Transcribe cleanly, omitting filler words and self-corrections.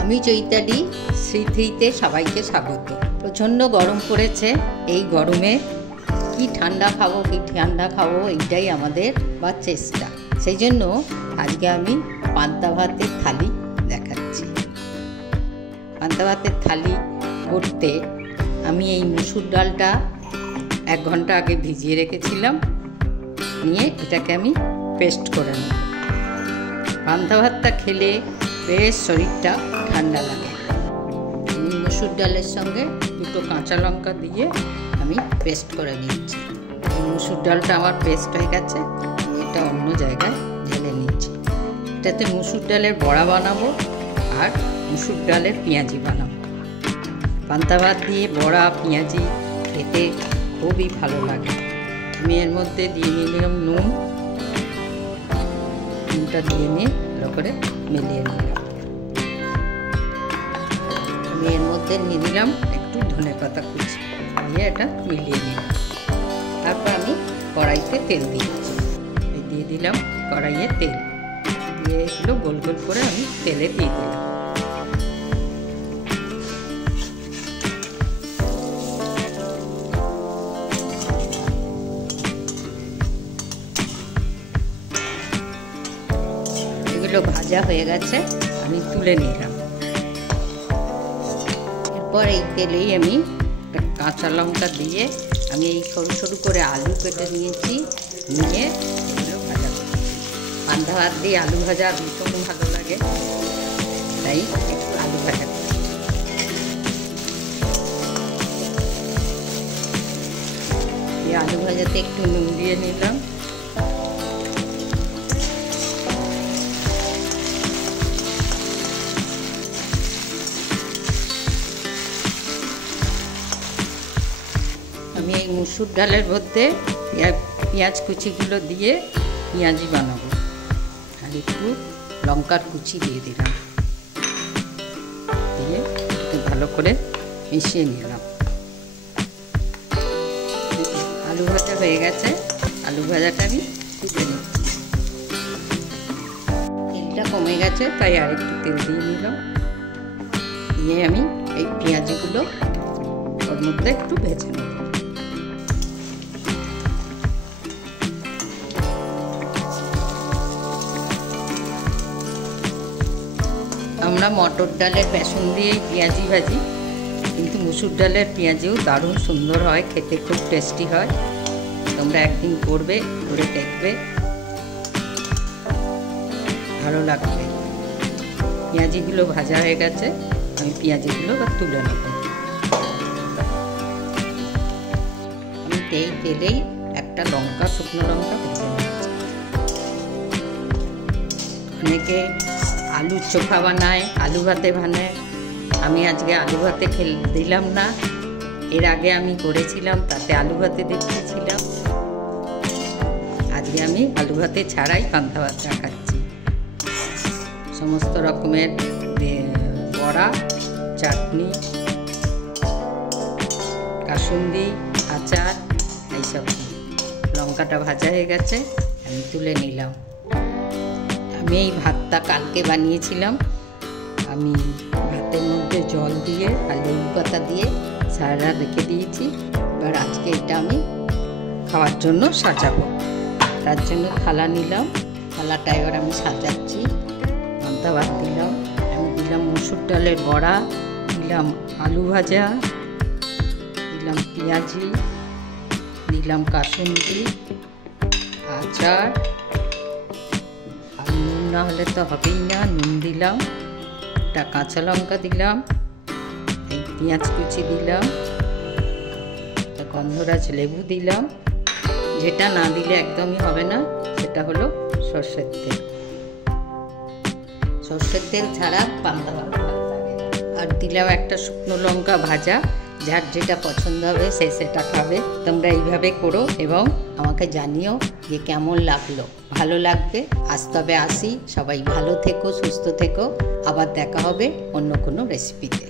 আমি চৈতালি স্মৃতিতে সবাইকে স্বাগত। প্রচণ্ড গরম পড়েছে। এই গরমে কি ঠান্ডা খাবো এইটাই আমাদের চেষ্টা। সেই জন্য আজকে আমি পান্তা ভাতের থালি দেখাচ্ছি। পান্তা ভাতের থালি করতে আমি এই মুসুর ডালটা 1 ঘন্টা আগে ভিজিয়ে রেখেছিলাম, নিয়ে এটাকে আমি পেস্ট করে নেব। পান্তা ভাতটা খেলে বেশ শরীরটা ঠান্ডা লাগে। মুসুর ডালের সঙ্গে 2টো কাঁচা লঙ্কা দিয়ে আমি পেস্ট করে নিচ্ছি। মুসুর ডালটা আমার পেস্ট হয়ে গেছে, এটা অন্য জায়গায় ঢেলে নিচ্ছি। এটাতে মুসুর ডালের বড়া বানাবো আর মুসুর ডালের পেঁয়াজি বানাবো। পান্তা ভাত দিয়ে বড়া পেঁয়াজি খেতে খুবই ভালো লাগে। আমি এর মধ্যে দিয়ে নিলাম নুনটা দিয়ে নিয়ে ভালো করে মিলিয়ে নিলাম। আমি এর মধ্যে নিয়ে দিলাম একটু ধনেপাতা কুচি, দিয়ে এটা মিলিয়ে নিলাম। তারপর আমি কড়াইতে তেল দিচ্ছি। দিয়ে দিলাম কড়াইয়ে তেল দিয়ে এগুলো গোল গোল করে আমি তেলে দিয়ে দিলাম। এগুলো ভাজা হয়ে গেছে, আমি তুলে নিলাম। এরপর এই তেলেই আমি কাঁচা লঙ্কা দিয়ে আমি এই সরু সরু করে আলু কেটে নিয়েছি, নিয়ে এগুলো ভাজা করছি। পান্তা ভাত দিয়ে আলু ভাজা ভীষণ ভালো লাগে, তাই একটু আলু ভাজা করছি। এই আলু ভাজাতে একটু নুন দিয়ে নিলাম। আমি এই মুসুর ডালের মধ্যে পেঁয়াজ কুচিগুলো দিয়ে পেঁয়াজি বানাবো, আর একটু লঙ্কার কুচি দিয়ে দিলাম, দিয়ে ভালো করে মিশিয়ে নিলাম। আলু ভাজা হয়ে গেছে, আলু ভাজাটা আমি তুলে নিচ্ছি। তেলটা কমে গেছে, তাই আরেকটু তেল দিয়ে নিলাম। দিয়ে আমি এই পেঁয়াজিগুলো ওর মধ্যে একটু ভেজে নেব। আমরা মটর ডালের বেসন দিয়েই পেঁয়াজি ভাজি, কিন্তু মুসুর ডালের পেঁয়াজিও দারুণ সুন্দর হয়, খেতে খুব টেস্টি হয়। তোমরা একদিন করবে, করে দেখবে, ভালো লাগবে। পেঁয়াজিগুলো ভাজা হয়ে গেছে, আমি পেঁয়াজিগুলো তুলে নেব। আমি এই তেলেই একটা লঙ্কা, শুকনো লঙ্কা ভেজে নিচ্ছি। অনেকে আলুর চোখা বানায়, আলু ভাতে বানায়। আমি আজকে আলু ভাতে দিলাম না, এর আগে আমি করেছিলাম, তাতে আলু ভাতে দেখিয়েছিলাম। আজকে আমি আলু ভাতে ছাড়াই পান্তা ভাত খাচ্ছি। সমস্ত রকমের বড়া, চাটনি, কাসুন্দি, আচার, এইসব। লঙ্কাটা ভাজা হয়ে গেছে, আমি তুলে নিলাম। আমি এই ভাতটা কালকে বানিয়েছিলাম। আমি ভাতের মধ্যে জল দিয়ে আর লেবু পাতা দিয়ে সারা রাত রেখে দিয়েছি। এবার আজকে এটা আমি খাওয়ার জন্য সাজাবো। তার জন্য থালা নিলাম, থালাটা এবার আমি সাজাচ্ছি। পান্তা ভাত দিলাম, আমি দিলাম মুসুর ডালের বড়া, দিলাম আলু ভাজা, দিলাম পেঁয়াজি, দিলাম কাসুন্দি, আচার, নুন না হলে তো হবেই না, নুন দিলাম, একটা কাঁচা লঙ্কা দিলাম, এই পেঁয়াজ কুচি দিলাম, একটা গন্ধরাজ লেবু দিলাম। যেটা না দিলে একদমই হবে না, সেটা হলো সর্ষের তেল। সর্ষের তেল ছাড়া পান্তা ভাত ভালো লাগে না। আর দিলাম একটা শুকনো লঙ্কা ভাজা, যার যেটা পছন্দ হবে সে সেটা খাবে। তোমরা এইভাবে করো এবং আমাকে জানিও যে কেমন লাগলো। ভালো লাগবে। আজ তবে আসি, সবাই ভালো থেকো, সুস্থ থেকো। আবার দেখা হবে অন্য কোনো রেসিপিতে।